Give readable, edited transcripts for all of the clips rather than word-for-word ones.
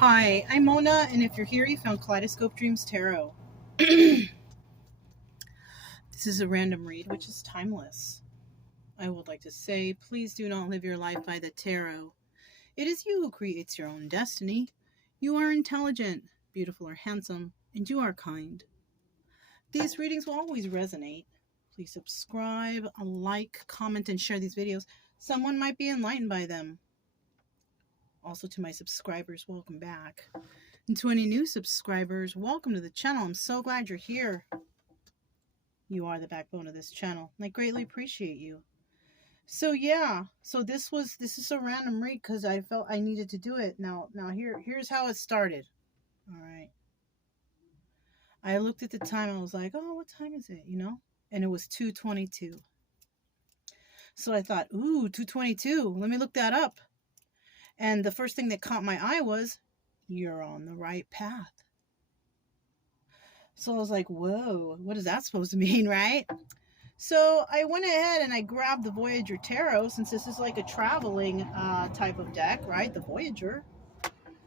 Hi, I'm Mona, and if you're here, you found Kaleidoscope Dreams Tarot. This is a random read, which is timeless. I would like to say, please do not live your life by the tarot. It is you who creates your own destiny. You are intelligent, beautiful, or handsome, and you are kind. These readings will always resonate. Please subscribe, like, comment, and share these videos. Someone might be enlightened by them. Also, to my subscribers, welcome back. And to any new subscribers, welcome to the channel. I'm so glad you're here. You are the backbone of this channel, and I greatly appreciate you. So yeah, this is a random read because I felt I needed to do it. Now here's how it started. All right. I looked at the time, I was like, oh, what time is it? And it was 2:22. So I thought, ooh, 2:22. Let me look that up. And the first thing that caught my eye was, you're on the right path. So I was like, whoa, what is that supposed to mean, right? So I went ahead and I grabbed the Voyager Tarot, since this is like a traveling type of deck, right? The Voyager.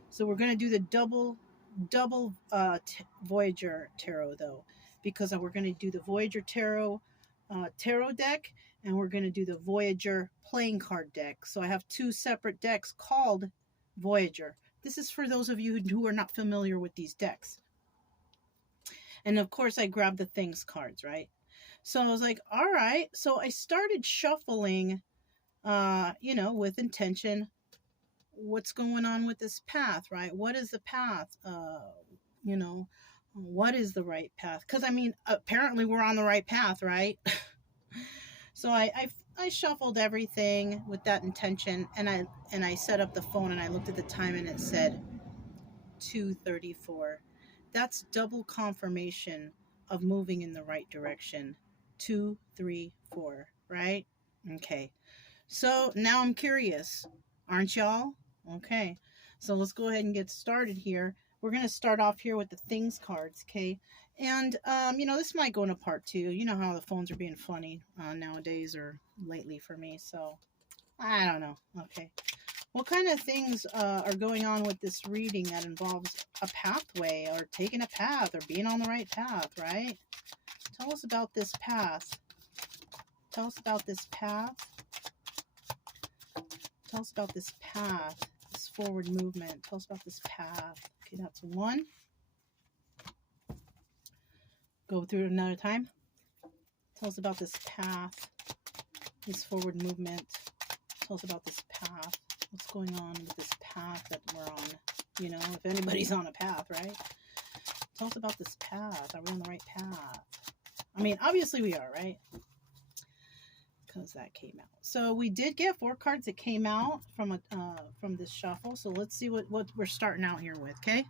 So we're going to do the double Voyager Tarot, though, because we're going to do the Voyager Tarot tarot deck, and we're going to do the Voyager playing card deck. So I have two separate decks called Voyager. This is for those of you who are not familiar with these decks. And of course, I grabbed the Things cards, right? So I was like, all right. So I started shuffling, with intention. What's going on with this path, right? What is the path? What is the right path? Because, apparently we're on the right path, right? So I shuffled everything with that intention, and I set up the phone, and I looked at the time, and it said 2:34. That's double confirmation of moving in the right direction. 2, 3, 4, right? Okay. So now I'm curious, aren't y'all? Okay. So let's go ahead and get started here. We're going to start off here with the Things cards, okay? And, this might go into part 2. You know how the phones are being funny nowadays, or lately for me, so I don't know. Okay. What kind of things are going on with this reading that involves a pathway, or taking a path, or being on the right path, right? Tell us about this path. Tell us about this path. Tell us about this path, this forward movement. Tell us about this path. Okay, that's one. Go through it another time. Tell us about this path, this forward movement. Tell us about this path. What's going on with this path that we're on? If anybody's on a path, right? Tell us about this path. Are we on the right path? Obviously we are, right? Because that came out. So we did get 4 cards that came out from this shuffle. So let's see what we're starting out here with, okay?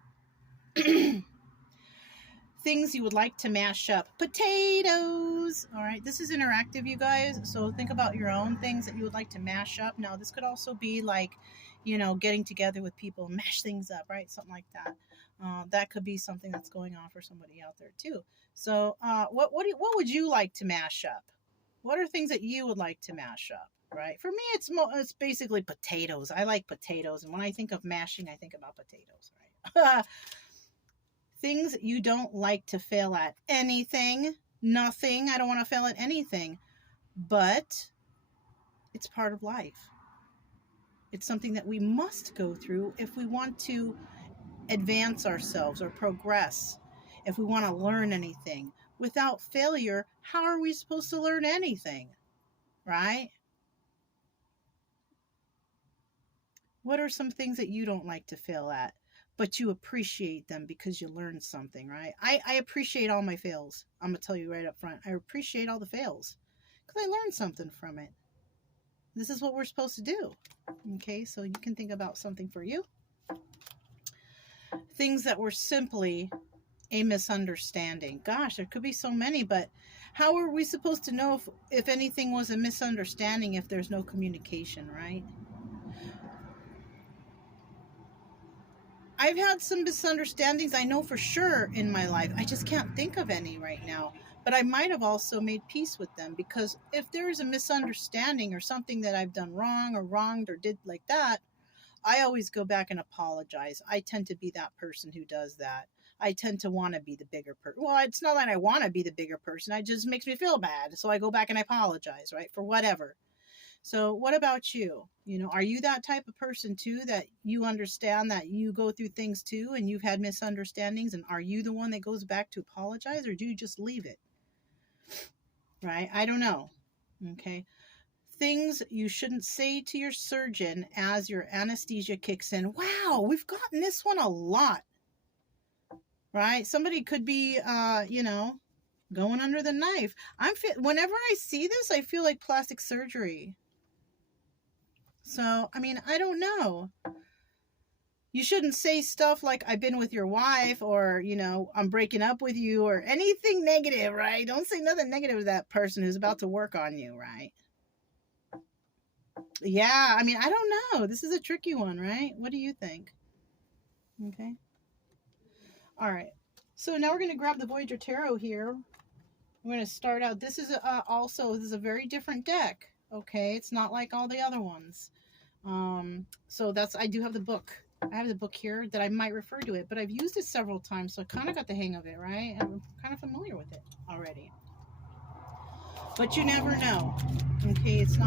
Things you would like to mash up. Potatoes! All right, this is interactive, you guys. So think about your own things that you would like to mash up. Now, this could also be like, getting together with people and mash things up, right? Something like that. That could be something that's going on for somebody out there, too. So what would you like to mash up? What are things that you would like to mash up, right? For me, it's basically potatoes. I like potatoes. And when I think of mashing, I think about potatoes, right? Things you don't like to fail at. Anything, nothing. I don't want to fail at anything. But it's part of life. It's something that we must go through if we want to advance ourselves or progress, if we want to learn anything. Without failure, how are we supposed to learn anything? Right? What are some things that you don't like to fail at, but you appreciate them because you learned something, right? I appreciate all my fails. I'm going to tell you right up front. I appreciate all the fails because I learned something from it. This is what we're supposed to do. Okay, so you can think about something for you. Things that were simply a misunderstanding. Gosh, there could be so many, but how are we supposed to know if anything was a misunderstanding if there's no communication, right? I've had some misunderstandings, I know for sure, in my life. I just can't think of any right now. But I might have also made peace with them, because if there is a misunderstanding or something that I've done wrong or wronged or did like that, I always go back and apologize. I tend to be that person who does that. I tend to want to be the bigger person. Well, it's not that I want to be the bigger person. It just makes me feel bad. So I go back and I apologize, right? For whatever. So what about you? You know, are you that type of person too, that you understand that you go through things too and you've had misunderstandings, and are you the one that goes back to apologize, or do you just leave it? Right? I don't know. Okay. Things you shouldn't say to your surgeon as your anesthesia kicks in. Wow, we've gotten this one a lot. Right? Somebody could be going under the knife. Whenever I see this, I feel like plastic surgery. So, I mean, I don't know. You shouldn't say stuff like, I've been with your wife, or, I'm breaking up with you, or anything negative, right? Don't say nothing negative to that person who's about to work on you, right? Yeah, I mean, I don't know. This is a tricky one, right? What do you think? Okay. All right. So now we're going to grab the Voyager Tarot here. We're going to start out. This is a very different deck. Okay. It's not like all the other ones. So I do have the book. I have the book here that I might refer to it, but I've used it several times, so I kind of got the hang of it, right? I'm kind of familiar with it already. But you never know. Okay, it doesn't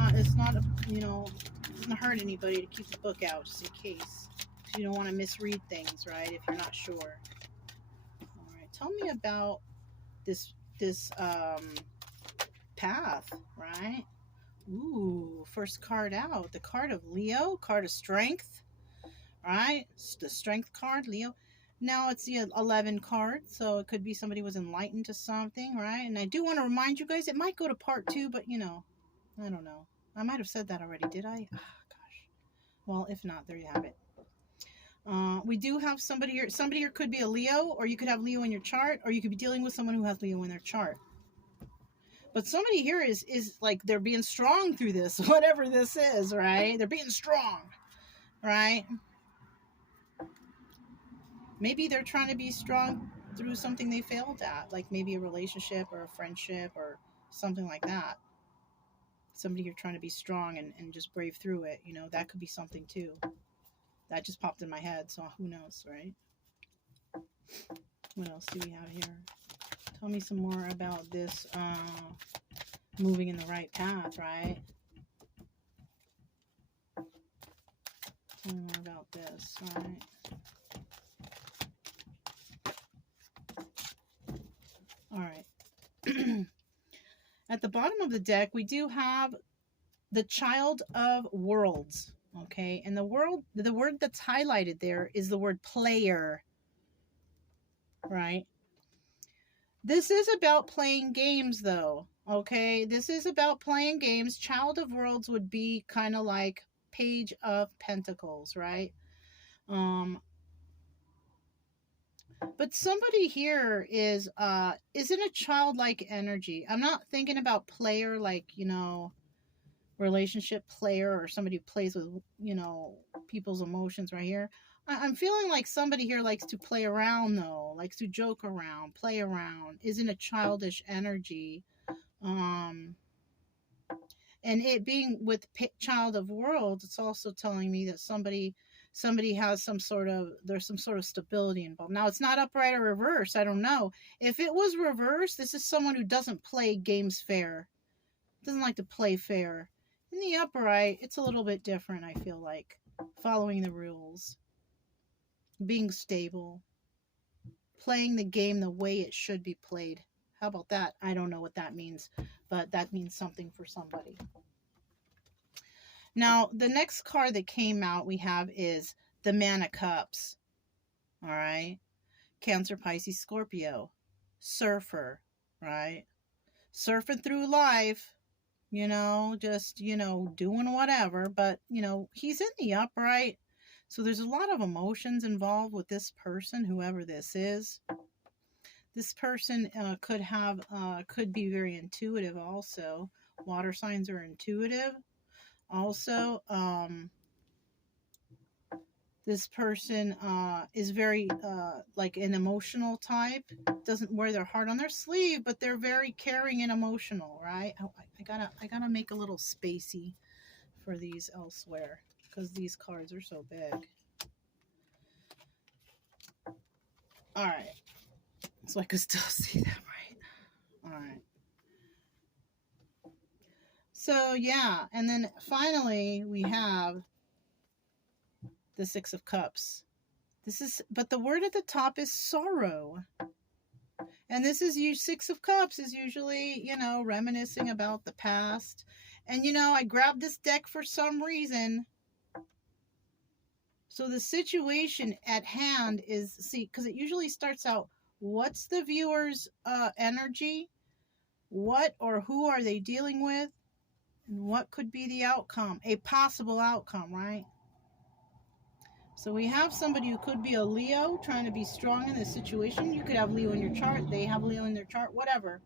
hurt anybody to keep the book out just in case. You don't want to misread things, right? If you're not sure. All right, tell me about this path, right? Ooh, first card out, the card of Leo, card of strength, right? The strength card, Leo. Now it's the 11 card, so it could be somebody was enlightened to something, right? And I do want to remind you guys, it might go to part 2, but I don't know. I might have said that already, did I? Oh, gosh. Well, if not, there you have it. We do have somebody here. Somebody here could be a Leo, or you could have Leo in your chart, or you could be dealing with someone who has Leo in their chart. But somebody here is like, they're being strong through this, whatever this is, right? They're being strong, right? Maybe they're trying to be strong through something they failed at, like maybe a relationship or a friendship or something like that. Somebody here trying to be strong and just brave through it. That could be something too. That just popped in my head, so who knows, right? What else do we have here? Tell me some more about this moving in the right path, right? Tell me more about this, right? All right. At the bottom of the deck, we do have the Child of Worlds, okay? And the word that's highlighted there is the word player, right? This is about playing games, though, okay? This is about playing games. Child of Worlds would be kind of like Page of Pentacles, right? But somebody here is in a childlike energy. I'm not thinking about player like, relationship player, or somebody who plays with, people's emotions right here. I'm feeling like somebody here likes to play around, though, likes to joke around, play around, is in a childish energy. And it being with Child of Worlds, it's also telling me that somebody has there's some sort of stability involved. Now, it's not upright or reverse. I don't know. If it was reverse, this is someone who doesn't play games fair. Doesn't like to play fair. In the upright, it's a little bit different, I feel like. Following the rules. Being stable. Playing the game the way it should be played. How about that? I don't know what that means, but that means something for somebody. Now, the next card that came out we have is the Man of Cups. All right. Cancer, Pisces, Scorpio. Surfer, right? Surfing through life, just, doing whatever. But, he's in the upright. So there's a lot of emotions involved with this person, whoever this is. This person could be very intuitive also. Water signs are intuitive. Also, this person is very like an emotional type. Doesn't wear their heart on their sleeve, but they're very caring and emotional, right? I gotta make a little spacey for these elsewhere. because these cards are so big. All right. So I could still see them, right? All right. So, yeah. And then finally, we have the Six of Cups. But the word at the top is sorrow. And this is Six of Cups is usually, reminiscing about the past. And, I grabbed this deck for some reason. So the situation at hand is, because it usually starts out, what's the viewer's energy? What or who are they dealing with? And what could be the outcome? A possible outcome, right? So we have somebody who could be a Leo trying to be strong in this situation. You could have Leo in your chart. They have Leo in their chart, whatever.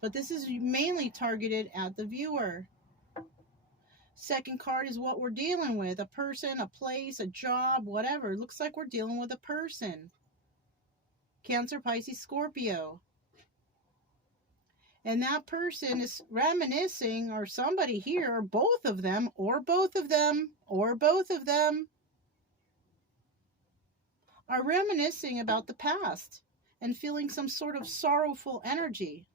But this is mainly targeted at the viewer. Second card is what we're dealing with. A person, a place, a job, whatever. It looks like we're dealing with a person. Cancer, Pisces, Scorpio. And that person is reminiscing, or somebody here, or both of them, or both of them, or both of them, are reminiscing about the past and feeling some sort of sorrowful energy.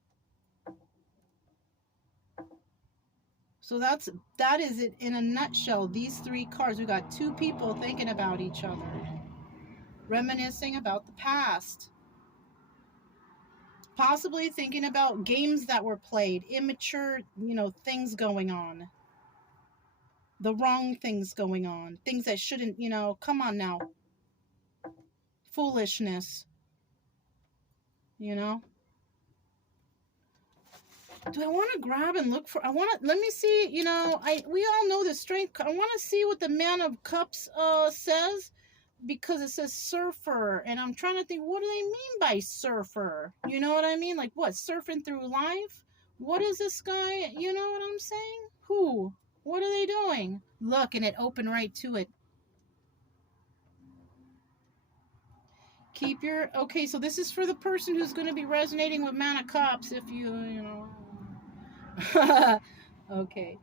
So that is it in a nutshell. These three cards, we got two people thinking about each other, reminiscing about the past, possibly thinking about games that were played, immature, things going on, the wrong things going on, things that shouldn't, come on now, foolishness, Do I want to grab and look for? Let me see. We all know the strength. I want to see what the Man of Cups says, because it says surfer, and I'm trying to think, what do they mean by surfer? You know what I mean? Like what? Surfing through life? What is this guy? You know what I'm saying? Who? What are they doing? Look, and it opened right to it. Okay, so this is for the person who's going to be resonating with Man of Cups. If okay.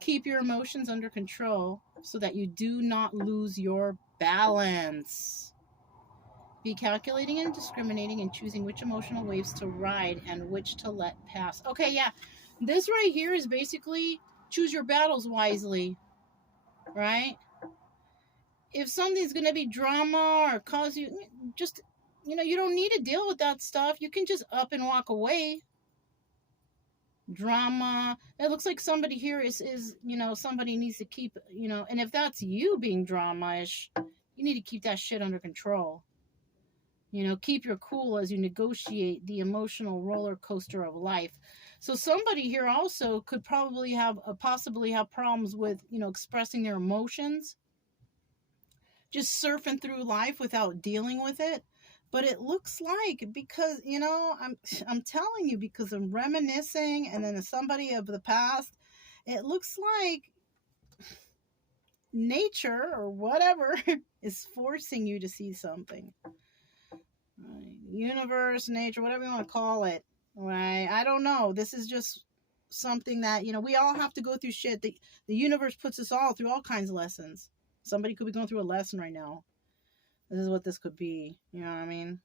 Keep your emotions under control so that you do not lose your balance. Be calculating and discriminating and choosing which emotional waves to ride and which to let pass. Okay, yeah. This right here is basically choose your battles wisely, right? If something's going to be drama or cause you, just, you don't need to deal with that stuff. You can just up and walk away. Drama. It looks like somebody here is somebody needs to keep, and if that's you being drama-ish, you need to keep that shit under control. Keep your cool as you negotiate the emotional roller coaster of life. So somebody here also could probably possibly have problems with, expressing their emotions, just surfing through life without dealing with it. But it looks like, because, I'm telling you, because I'm reminiscing and then somebody of the past, it looks like nature or whatever is forcing you to see something. Right? Universe, nature, whatever you want to call it. Right? I don't know. This is just something that, we all have to go through shit. The universe puts us all through all kinds of lessons. Somebody could be going through a lesson right now. This is what this could be. You know what I mean?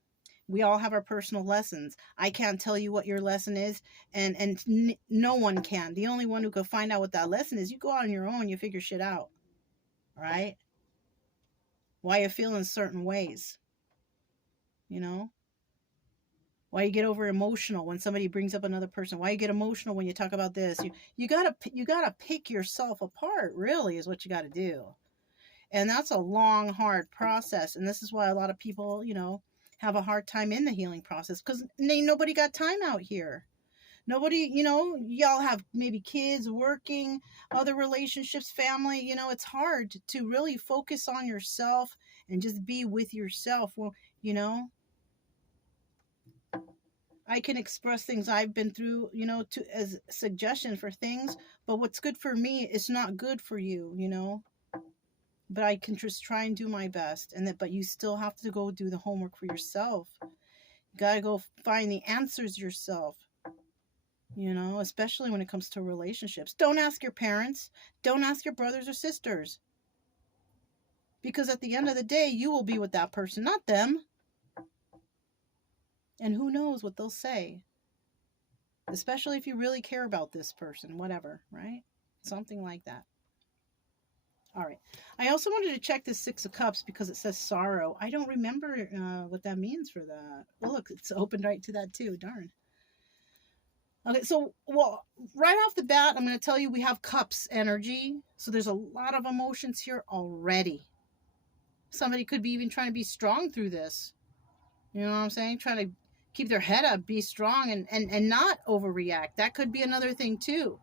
We all have our personal lessons. I can't tell you what your lesson is, and no one can. The only one who can find out what that lesson is, you go out on your own, you figure shit out. Right? Why you feel in certain ways. Why you get over emotional when somebody brings up another person. Why you get emotional when you talk about this. You gotta pick yourself apart, really, is what you gotta do. And that's a long, hard process. And this is why a lot of people, have a hard time in the healing process, because nobody got time out here. Nobody, y'all have maybe kids, working, other relationships, family. It's hard to really focus on yourself and just be with yourself. Well, I can express things I've been through, as suggestion for things, but what's good for me is not good for you, But I can just try and do my best. But you still have to go do the homework for yourself. You gotta go find the answers yourself. you know, especially when it comes to relationships. Don't ask your parents. Don't ask your brothers or sisters. Because at the end of the day, you will be with that person, not them. And who knows what they'll say. Especially if you really care about this person, whatever, right? Something like that. All right. I also wanted to check this Six of Cups because it says sorrow. I don't remember what that means for that. Well, look, it's opened right to that too. Darn. Okay, so, well, right off the bat, I'm going to tell you we have cups energy. So there's a lot of emotions here already. Somebody could be even trying to be strong through this. You know what I'm saying? Trying to keep their head up, be strong, and not overreact. That could be another thing too.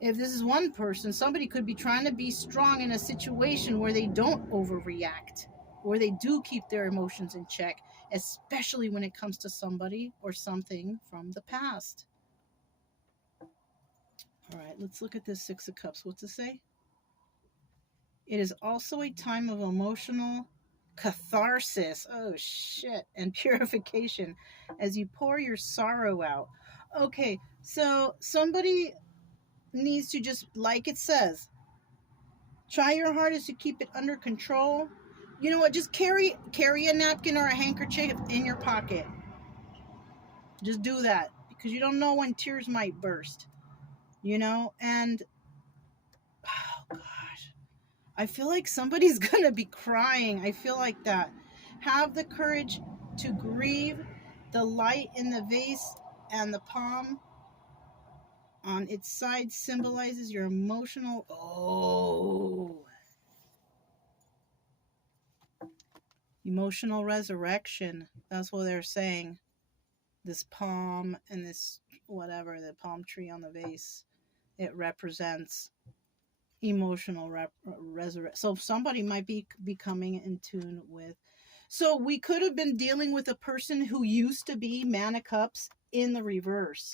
If this is one person, somebody could be trying to be strong in a situation where they don't overreact, where they do keep their emotions in check, especially when it comes to somebody or something from the past. All right, let's look at this Six of Cups. What's it say? It is also a time of emotional catharsis. Oh, shit. And purification as you pour your sorrow out. Okay, so somebody needs to just, like it says, try your hardest to keep it under control. You know what? Just carry a napkin or a handkerchief in your pocket. Just do that because you don't know when tears might burst. You know, and oh gosh, I feel like somebody's gonna be crying. I feel like that. Have the courage to grieve. The light in the vase and the palm on its side symbolizes your emotional. Oh. Emotional resurrection. That's what they're saying. This palm and this whatever, the palm tree on the vase, it represents emotional resurrection. So somebody might be becoming in tune with. So we could have been dealing with a person who used to be Man of Cups in the reverse.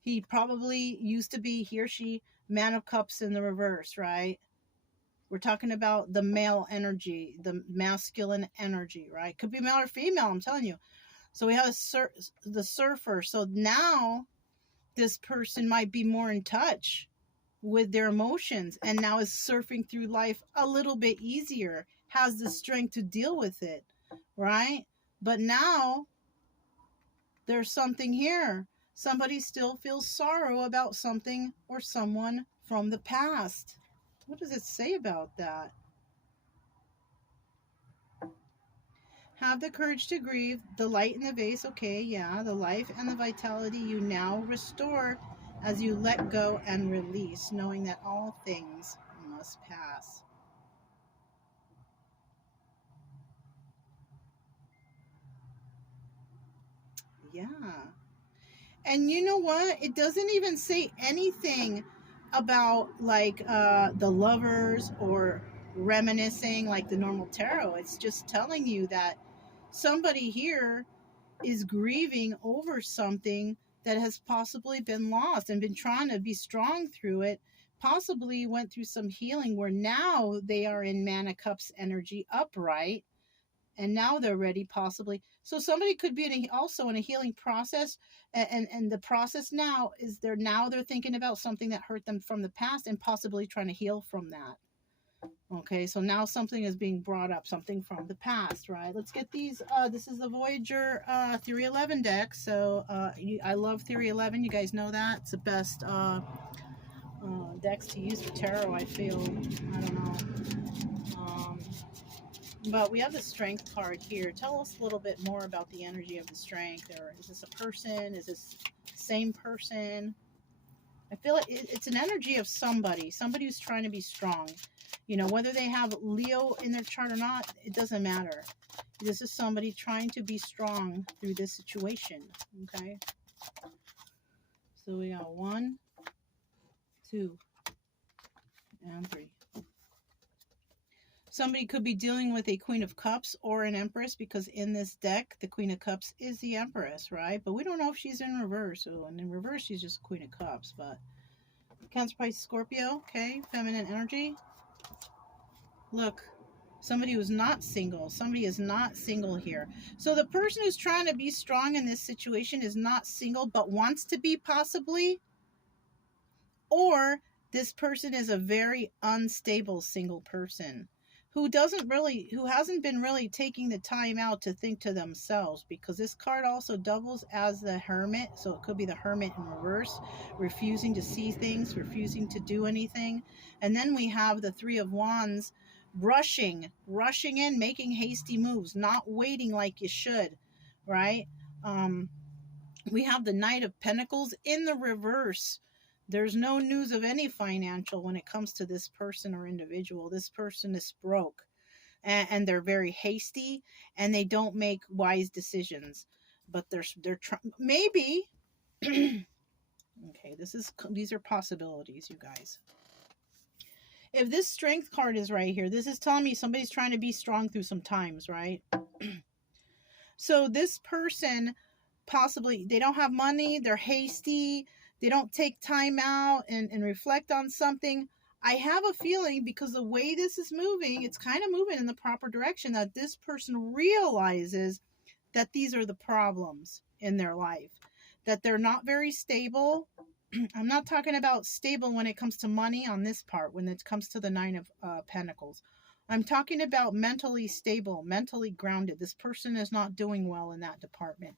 He probably used to be, he or she, Man of Cups in the reverse, right? We're talking about the male energy, the masculine energy, right? Could be male or female, I'm telling you. So we have the surfer. So now this person might be more in touch with their emotions and now is surfing through life a little bit easier, has the strength to deal with it, right? But now there's something here. Somebody still feels sorrow about something or someone from the past. What does it say about that? Have the courage to grieve. The light in the vase, okay, yeah. The life and the vitality you now restore as you let go and release, knowing that all things must pass. Yeah. And you know what? It doesn't even say anything about like the lovers or reminiscing like the normal tarot. It's just telling you that somebody here is grieving over something that has possibly been lost and been trying to be strong through it, possibly went through some healing where now they are in Man of Cups energy upright and now they're ready possibly. So somebody could be also in a healing process, and the process now is they're thinking about something that hurt them from the past and possibly trying to heal from that. Okay, so now something is being brought up, something from the past, right? Let's get these. This is the Voyager Theory 11 deck. So I love Theory 11. You guys know that. It's the best decks to use for tarot, I feel. I don't know. But we have the Strength card here. Tell us a little bit more about the energy of the Strength. Or is this a person? Is this the same person? I feel like it's an energy of somebody who's trying to be strong. You know, whether they have Leo in their chart or not, it doesn't matter. This is somebody trying to be strong through this situation. Okay. So we got 1, 2, and 3. Somebody could be dealing with a Queen of Cups or an Empress because in this deck, the Queen of Cups is the Empress, right? But we don't know if she's in reverse. So, and in reverse, she's just Queen of Cups. But Cancer, Pisces, Scorpio, okay, feminine energy. Look, Somebody who's not single. Somebody is not single here. So the person who's trying to be strong in this situation is not single, but wants to be possibly. Or this person is a very unstable single person who hasn't been really taking the time out to think to themselves, because this card also doubles as the Hermit. So it could be the Hermit in reverse, refusing to see things, refusing to do anything. And then we have the Three of Wands, rushing in, making hasty moves, not waiting like you should, right? We have the Knight of Pentacles in the reverse. There's no news of any financial when it comes to this person or individual. This person is broke, and they're very hasty, and they don't make wise decisions. But they're maybe. Okay, these are possibilities, you guys. If this Strength card is right here, this is telling me somebody's trying to be strong through some times, right? So this person, possibly, they don't have money, they're hasty, they don't take time out and reflect on something. I have a feeling, because the way this is moving, it's kind of moving in the proper direction, that this person realizes that these are the problems in their life, that they're not very stable. I'm not talking about stable when it comes to money on this part, when it comes to the Nine of Pentacles. I'm talking about mentally stable, mentally grounded. This person is not doing well in that department.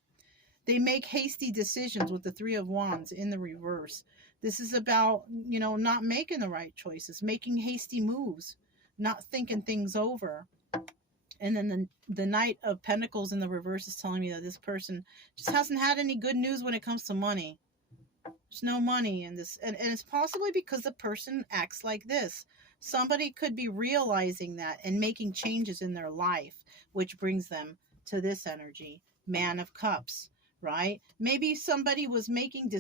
They make hasty decisions with the Three of Wands in the reverse. This is about, not making the right choices, making hasty moves, not thinking things over. And then the Knight of Pentacles in the reverse is telling me that this person just hasn't had any good news when it comes to money. There's no money in this. And it's possibly because the person acts like this. Somebody could be realizing that and making changes in their life, which brings them to this energy, Man of Cups, right? Maybe somebody was making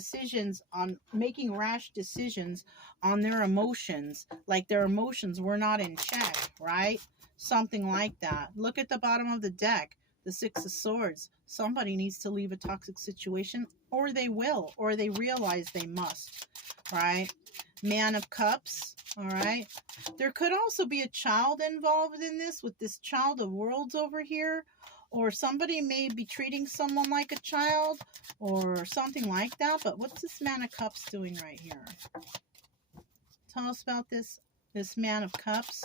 rash decisions on their emotions, like their emotions were not in check, right? Something like that. Look at the bottom of the deck, the Six of Swords. Somebody needs to leave a toxic situation, or they will, or they realize they must, right? Man of Cups, all right? There could also be a child involved in this, with this Child of Worlds over here, or somebody may be treating someone like a child or something like that. But what's this Man of Cups doing right here? Tell us about this Man of Cups.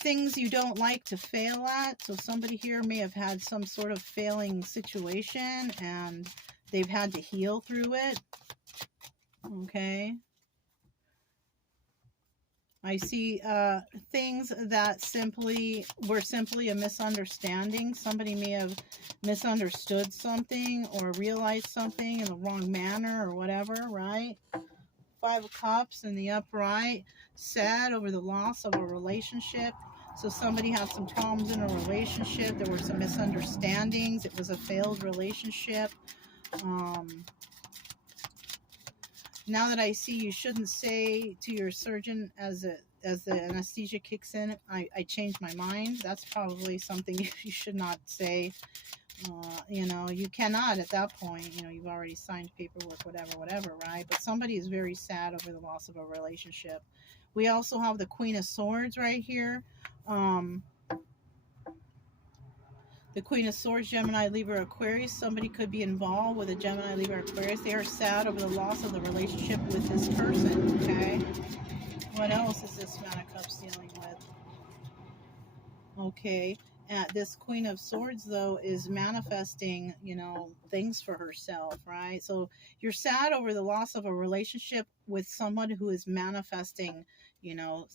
Things you don't like to fail at. So somebody here may have had some sort of failing situation and they've had to heal through it. Okay. I see things that were simply a misunderstanding. Somebody may have misunderstood something or realized something in the wrong manner or whatever, right? Five of Cups in the upright, sad over the loss of a relationship. So somebody had some problems in a relationship. There were some misunderstandings. It was a failed relationship. Now that I see, you shouldn't say to your surgeon as the anesthesia kicks in, I changed my mind. That's probably something you should not say. You cannot at that point. You've already signed paperwork, whatever, right? But somebody is very sad over the loss of a relationship. We also have the Queen of Swords right here. The Queen of Swords, Gemini, Libra, Aquarius. Somebody could be involved with a Gemini, Libra, Aquarius. They are sad over the loss of the relationship with this person, okay? What else is this Man of Cups dealing with? Okay. This Queen of Swords, though, is manifesting, things for herself, right? So you're sad over the loss of a relationship with someone who is manifesting,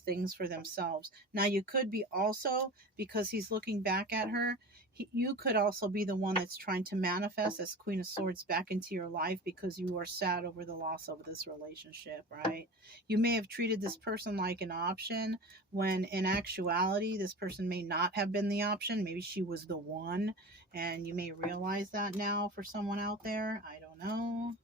things for themselves. Now, you could be also, because he's looking back at her, you could also be the one that's trying to manifest as Queen of Swords back into your life because you are sad over the loss of this relationship, right? You may have treated this person like an option when in actuality, this person may not have been the option. Maybe she was the one, and you may realize that now for someone out there. I don't know.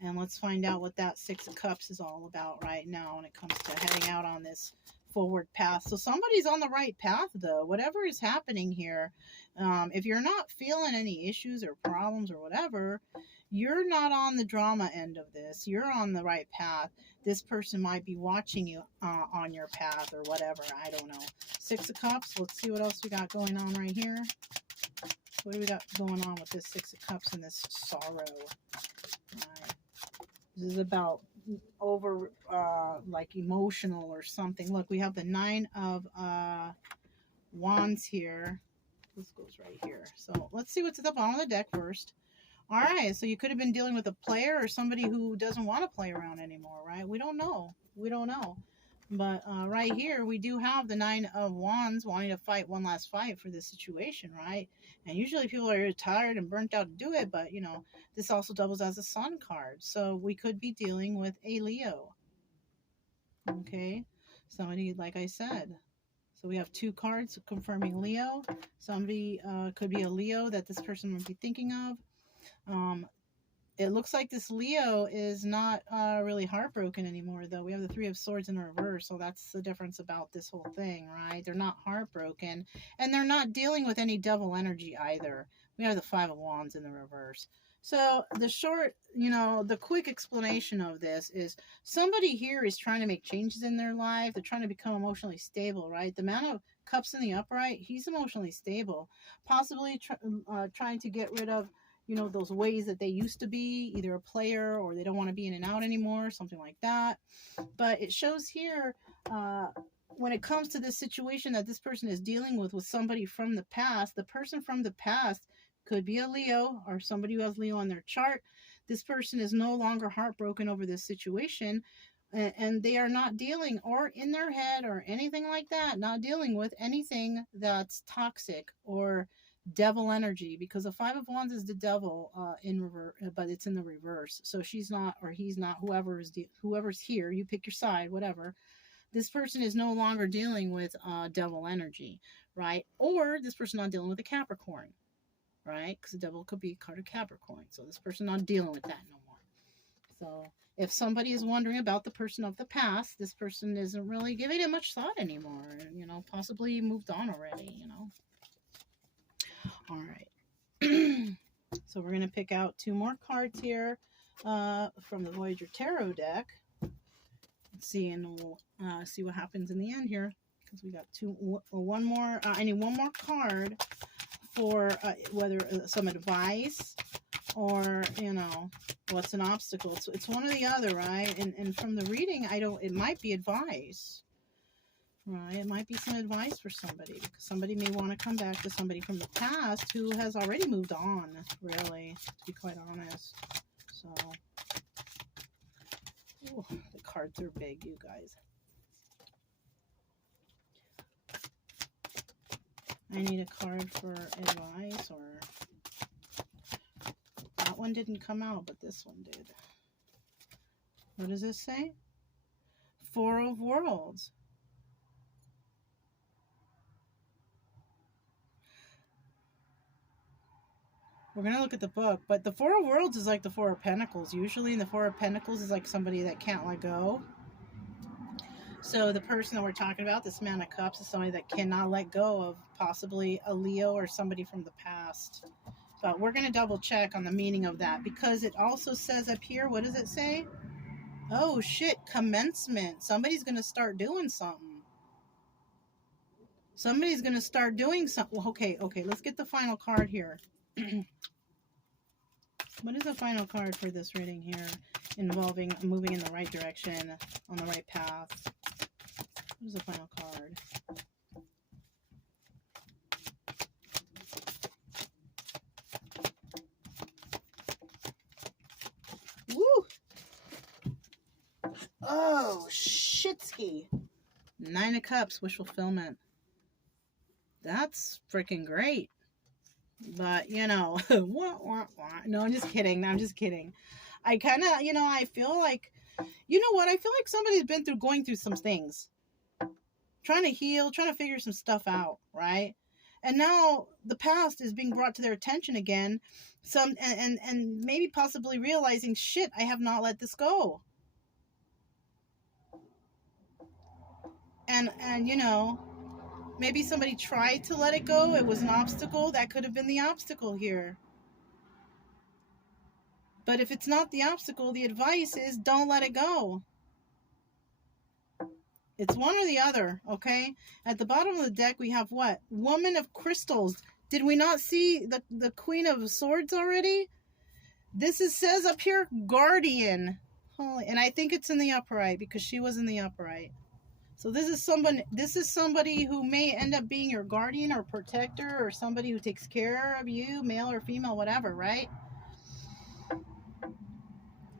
And let's find out what that Six of Cups is all about right now when it comes to heading out on this forward path. So somebody's on the right path, though. Whatever is happening here, if you're not feeling any issues or problems or whatever, You're not on the drama end of this. You're on the right path. This person might be watching you on your path or whatever. I don't know. Six of Cups. Let's see what else we got going on right here. What do we got going on with this Six of Cups and this sorrow? Right. This is about over like emotional or something. Look, we have the Nine of Wands here. This goes right here. So let's see what's at the bottom of the deck first. All right, so you could have been dealing with a player or somebody who doesn't want to play around anymore, right? We don't know. We don't know. But right here, we do have the Nine of Wands wanting to fight one last fight for this situation, right? And usually people are tired and burnt out to do it, but, you know, this also doubles as a Sun card. So we could be dealing with a Leo. Okay? Somebody, like I said. So we have two cards confirming Leo. Somebody could be a Leo that this person would be thinking of. It looks like this Leo is not really heartbroken anymore, though. We have the Three of Swords in reverse, so that's the difference about this whole thing, right? They're not heartbroken, and they're not dealing with any devil energy either. We have the Five of Wands in the reverse. So the short, you know, the quick explanation of this is somebody here is trying to make changes in their life. They're trying to become emotionally stable, right? The Man of Cups in the upright, he's emotionally stable, possibly trying to get rid of, you know, those ways that they used to be, either a player or they don't want to be in and out anymore, something like that. But it shows here when it comes to this situation that this person is dealing with somebody from the past, the person from the past could be a Leo or somebody who has Leo on their chart. This person is no longer heartbroken over this situation, and they are not dealing, or in their head or anything like that, not dealing with anything that's toxic or devil energy, because the Five of Wands is the devil in reverse, but it's in the reverse. So she's not, or he's not, whoever's here, you pick your side, whatever. This person is no longer dealing with devil energy, right? Or this person not dealing with a Capricorn, right? Because the devil could be a card of Capricorn. So this person not dealing with that no more. So if somebody is wondering about the person of the past, this person isn't really giving it much thought anymore. You know, possibly moved on already, you know. All right. So we're going to pick out two more cards here from the Voyager Tarot deck. Let's see, and we'll see what happens in the end here, because we got one more. I need one more card for whether some advice or, you know, what's an obstacle. It's one or the other, right? And from the reading, it might be advice. Right, it might be some advice for somebody, because somebody may want to come back to somebody from the past who has already moved on, really, to be quite honest. So, ooh, the cards are big, you guys. I need a card for advice, or that one didn't come out, but this one did. What does this say? Four of Worlds. We're going to look at the book, but the Four of Worlds is like the Four of Pentacles. Usually the Four of Pentacles is like somebody that can't let go. So the person that we're talking about, this Man of Cups, is somebody that cannot let go of possibly a Leo or somebody from the past. But we're going to double check on the meaning of that, because it also says up here, what does it say? Oh shit, commencement. Somebody's going to start doing something. Somebody's going to start doing something. Okay, let's get the final card here. What is the final card for this reading here, involving moving in the right direction, on the right path? What is the final card? Woo! Oh, shitski. Nine of Cups, wish fulfillment. That's freaking great. But, you know, no, I'm just kidding. I'm just kidding. I kind of, you know, I feel like, you know what? I feel like somebody's been going through some things. Trying to heal, trying to figure some stuff out, right? And now the past is being brought to their attention again. And maybe possibly realizing, shit, I have not let this go. And you know, maybe somebody tried to let it go. It was an obstacle. That could have been the obstacle here. But if it's not the obstacle, the advice is don't let it go. It's one or the other, okay? At the bottom of the deck, we have what? Woman of Crystals. Did we not see the Queen of Swords already? This says up here, Guardian. Holy, and I think it's in the upright because she was in the upright. So this is somebody who may end up being your guardian or protector or somebody who takes care of you, male or female, whatever, right?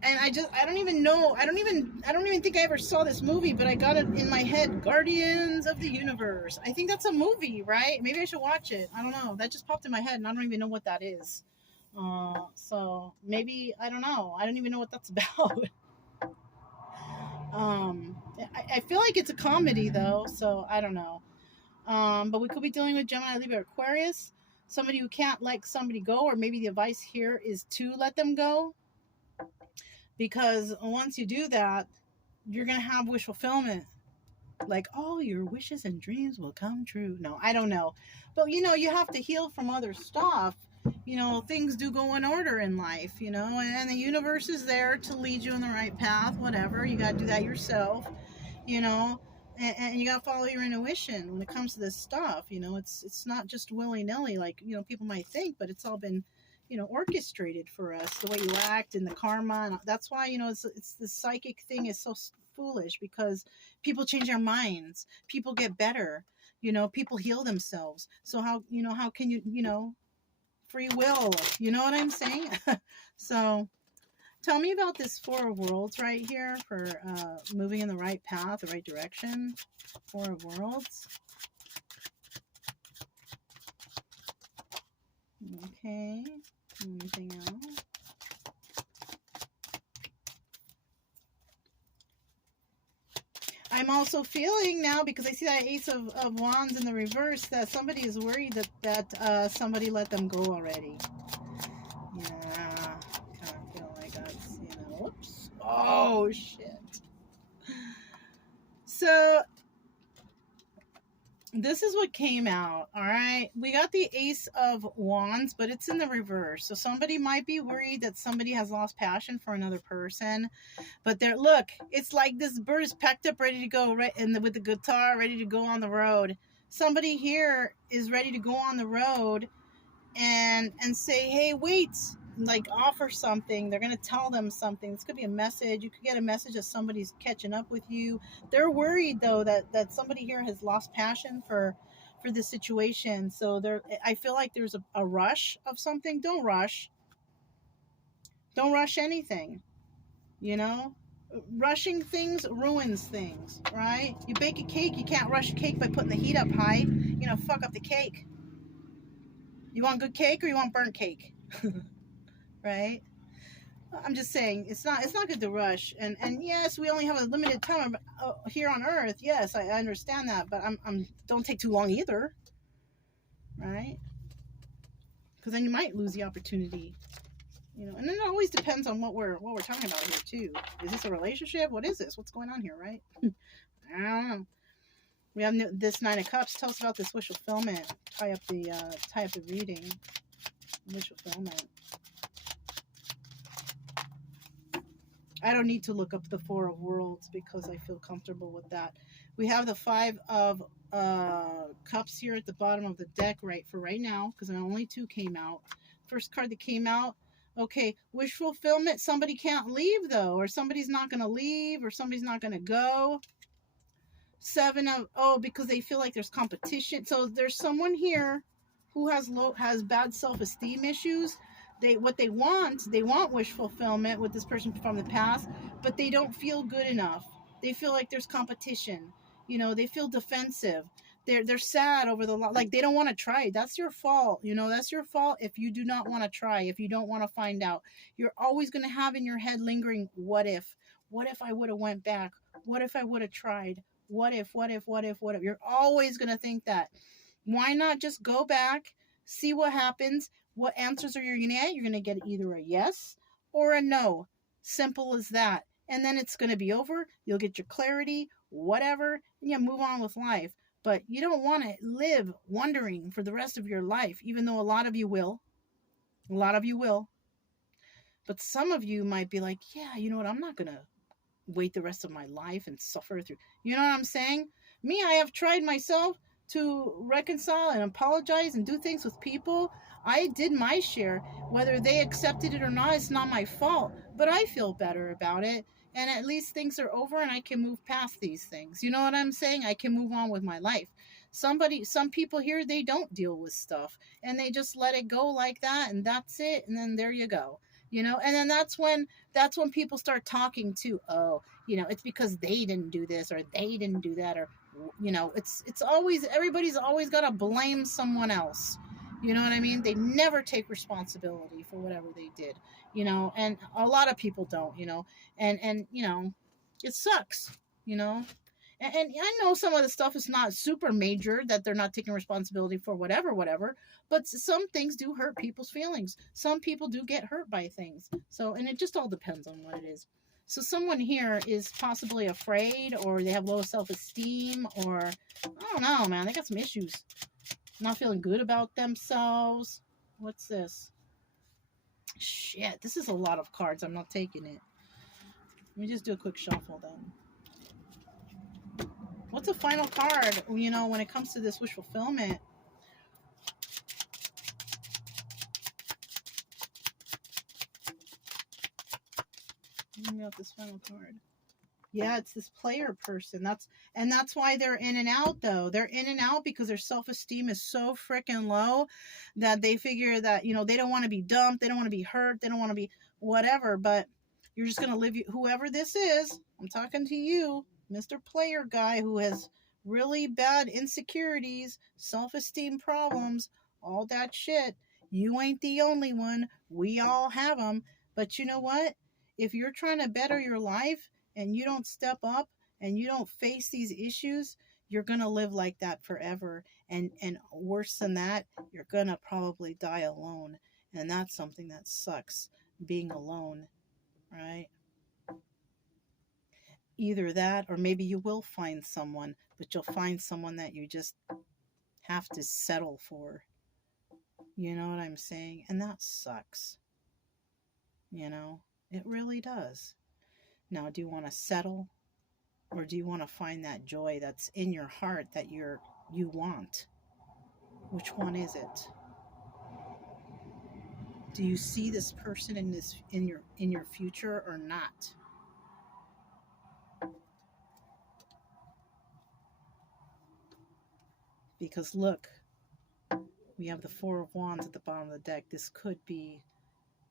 And I don't even know, I don't even think I ever saw this movie, but I got it in my head, Guardians of the Universe. I think that's a movie, right? Maybe I should watch it. I don't know. That just popped in my head and I don't even know what that is. So maybe, I don't know. I don't even know what that's about. I feel like it's a comedy though, so I don't know. But we could be dealing with Gemini, Libra, Aquarius, somebody who can't let somebody go, or maybe the advice here is to let them go, because once you do that, you're gonna have wish fulfillment. Like all your wishes and dreams will come true. No, I don't know, but you have to heal from other stuff. Things do go in order in life, and the universe is there to lead you in the right path, whatever. You got to do that yourself, you know, and you got to follow your intuition when it comes to this stuff. It's not just willy-nilly like, people might think, but it's all been, orchestrated for us, the way you act and the karma. And that's why, it's the psychic thing is so foolish, because people change their minds, people get better, people heal themselves. So how can you, free will, you know what I'm saying? So tell me about this Four of Worlds right here for moving in the right path, the right direction. Four of Worlds. Okay. Anything else? I'm also feeling now, because I see that Ace of Wands in the reverse, that somebody is worried that somebody let them go already. Yeah, kind of feel like that's, whoops. Oh, shit. So this is what came out, all right? We got the Ace of Wands, but it's in the reverse. So somebody might be worried that somebody has lost passion for another person. But look, it's like this bird is packed up, ready to go, right, with the guitar, ready to go on the road. Somebody here is ready to go on the road and say, hey, wait, like offer something. They're going to tell them something. This could be a message. You could get a message that somebody's catching up with you. They're worried though that somebody here has lost passion for this situation. So I feel like there's a rush of something. Don't rush anything. Rushing things ruins things, right? You bake a cake, you can't rush a cake by putting the heat up high. Fuck up the cake. You want good cake or you want burnt cake? Right? I'm just saying, it's not good to rush. And yes, we only have a limited time here on Earth. Yes, I understand that, but don't take too long either, right? Because then you might lose the opportunity. And then it always depends on what we're talking about here too. Is this a relationship? What is this? What's going on here, right? I don't know. We have this Nine of Cups. Tell us about this wish fulfillment. Tie up the reading. Wish fulfillment. I don't need to look up the Four of Worlds because I feel comfortable with that. We have the Five of Cups here at the bottom of the deck for right now, because only two came out. First card that came out. Okay, wish fulfillment. Somebody can't leave though, or somebody's not going to leave, or somebody's not going to go. Because they feel like there's competition. So there's someone here who has bad self-esteem issues. They want wish fulfillment with this person from the past, but they don't feel good enough. They feel like there's competition. They feel defensive. They're sad over like they don't want to try. That's your fault. That's your fault if you do not want to try, if you don't want to find out. You're always going to have in your head lingering, what if I would have went back? What if I would have tried? What if? You're always going to think that. Why not just go back, see what happens? What answers are you going to get? You're going to get either a yes or a no. Simple as that. And then it's going to be over. You'll get your clarity, whatever, and you move on with life. But you don't want to live wondering for the rest of your life, even though a lot of you will. A lot of you will. But some of you might be like, yeah, you know what? I'm not going to wait the rest of my life and suffer through. You know what I'm saying? Me, I have tried myself to reconcile and apologize and do things with people. I did my share. Whether they accepted it or not, it's not my fault. But I feel better about it. And at least things are over and I can move past these things. You know what I'm saying? I can move on with my life. Some people here, they don't deal with stuff and they just let it go like that and that's it. And then there you go. And then that's when people start talking to, oh, it's because they didn't do this or they didn't do that, or it's always, everybody's always got to blame someone else. You know what I mean? They never take responsibility for whatever they did. And a lot of people don't. And it sucks. you know and I know some of the stuff is not super major, that they're not taking responsibility for whatever, but some things do hurt people's feelings. Some people do get hurt by things. So, and it just all depends on what it is. So someone here is possibly afraid, or they have low self-esteem, or I don't know, man, they got some issues. Not feeling good about themselves. What's this? Shit, this is a lot of cards. I'm not taking it. Let me just do a quick shuffle then. What's the final card, when it comes to this wish fulfillment? Let me out this final card. Yeah, it's this player person. That's why they're in and out, though. They're in and out because their self-esteem is so freaking low that they figure that, they don't want to be dumped. They don't want to be hurt. They don't want to be whatever. But you're just going to live, whoever this is, I'm talking to you, Mr. Player Guy, who has really bad insecurities, self-esteem problems, all that shit. You ain't the only one. We all have them. But you know what? If you're trying to better your life and you don't step up and you don't face these issues, you're going to live like that forever. And worse than that, you're going to probably die alone. And that's something that sucks, being alone, right? Either that, or maybe you will find someone, but you'll find someone that you just have to settle for. You know what I'm saying? And that sucks. It really does. Now, do you want to settle, or do you want to find that joy that's in your heart that you want? Which one is it? Do you see this person in your future or not? Because look, we have the Four of Wands at the bottom of the deck. This could be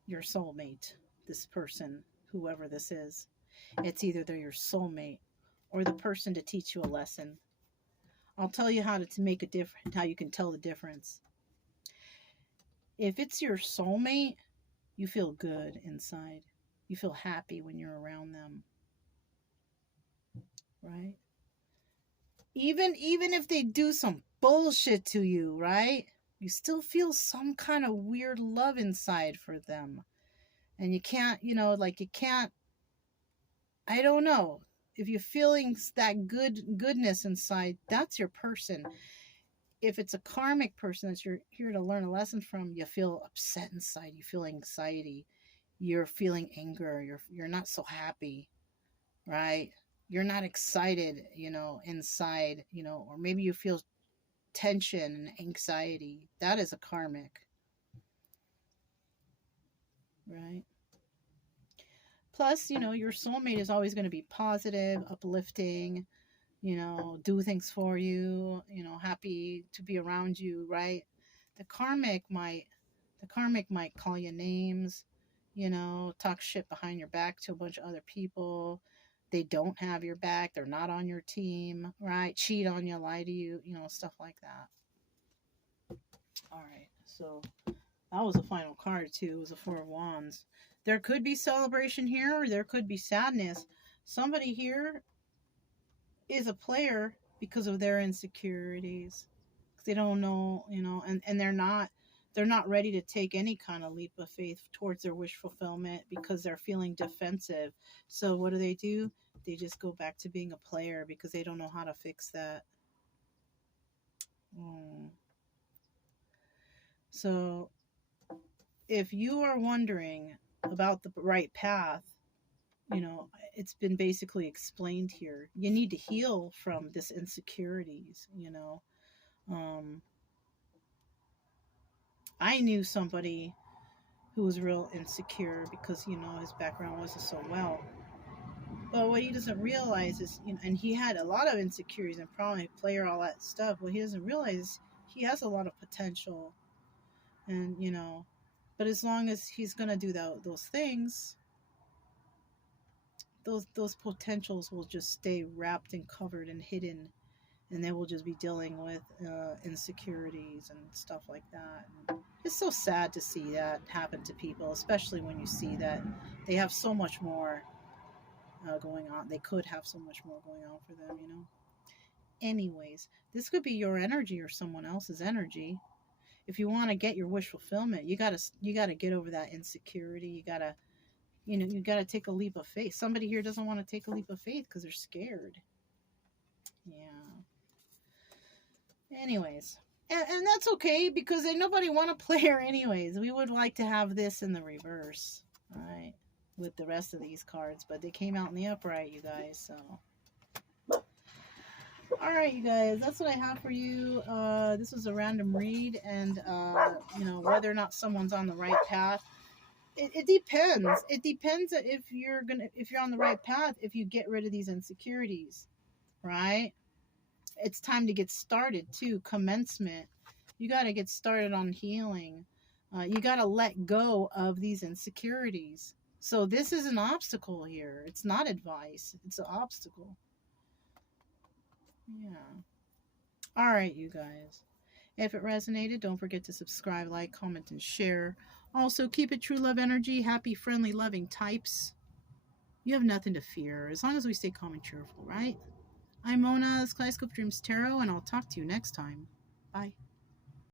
your soulmate, this person, whoever this is. It's either they're your soulmate or the person to teach you a lesson. I'll tell you how to make a difference, how you can tell the difference. If it's your soulmate, you feel good inside. You feel happy when you're around them. Right? Even if they do some bullshit to you, right? You still feel some kind of weird love inside for them. And you can't, I don't know. If you're feeling that goodness inside, that's your person. If it's a karmic person that you're here to learn a lesson from, you feel upset inside. You feel anxiety. You're feeling anger. You're not so happy, right? You're not excited, inside, or maybe you feel tension and anxiety. That is a karmic, right? Plus, your soulmate is always going to be positive, uplifting, do things for you, happy to be around you, right? The karmic might call you names, talk shit behind your back to a bunch of other people. They don't have your back. They're not on your team, right? Cheat on you, lie to you, stuff like that. All right. So that was the final card too. It was a Four of Wands. There could be celebration here, or there could be sadness. Somebody here is a player because of their insecurities. They don't know, and they're not ready to take any kind of leap of faith towards their wish fulfillment because they're feeling defensive. So what do? They just go back to being a player because they don't know how to fix that. So if you are wondering about the right path, you know, it's been basically explained here. You need to heal from this insecurities, you know. Um, I knew somebody who was real insecure because, you know, his background wasn't so well. But what he doesn't realize is, you know, and he had a lot of insecurities and probably player, all that stuff. What he doesn't realize is he has a lot of potential, and you know, but as long as he's gonna do those things, those potentials will just stay wrapped and covered and hidden, and they will just be dealing with insecurities and stuff like that. And it's so sad to see that happen to people, especially when you see that they have so much more going on. They could have so much more going on for them, you know. Anyways, this could be your energy or someone else's energy. If you want to get your wish fulfillment, you gotta get over that insecurity. You gotta take a leap of faith. Somebody here doesn't want to take a leap of faith because they're scared. Yeah. Anyways, and that's okay because ain't nobody want to play her anyways. We would like to have this in the reverse, all right, with the rest of these cards, but they came out in the upright, you guys. So, all right, you guys, that's what I have for you. This was a random read, and you know, whether or not someone's on the right path. It depends. It depends if you're on the right path. If you get rid of these insecurities, right? It's time to get started too. Commencement. You got to get started on healing. You got to let go of these insecurities. So this is an obstacle here. It's not advice. It's an obstacle. Yeah. All right, you guys. If it resonated, don't forget to subscribe, like, comment, and share. Also, keep it true love energy. Happy, friendly, loving types. You have nothing to fear as long as we stay calm and cheerful, right? I'm Mona's Kaleidoscope Dreams Tarot, and I'll talk to you next time. Bye.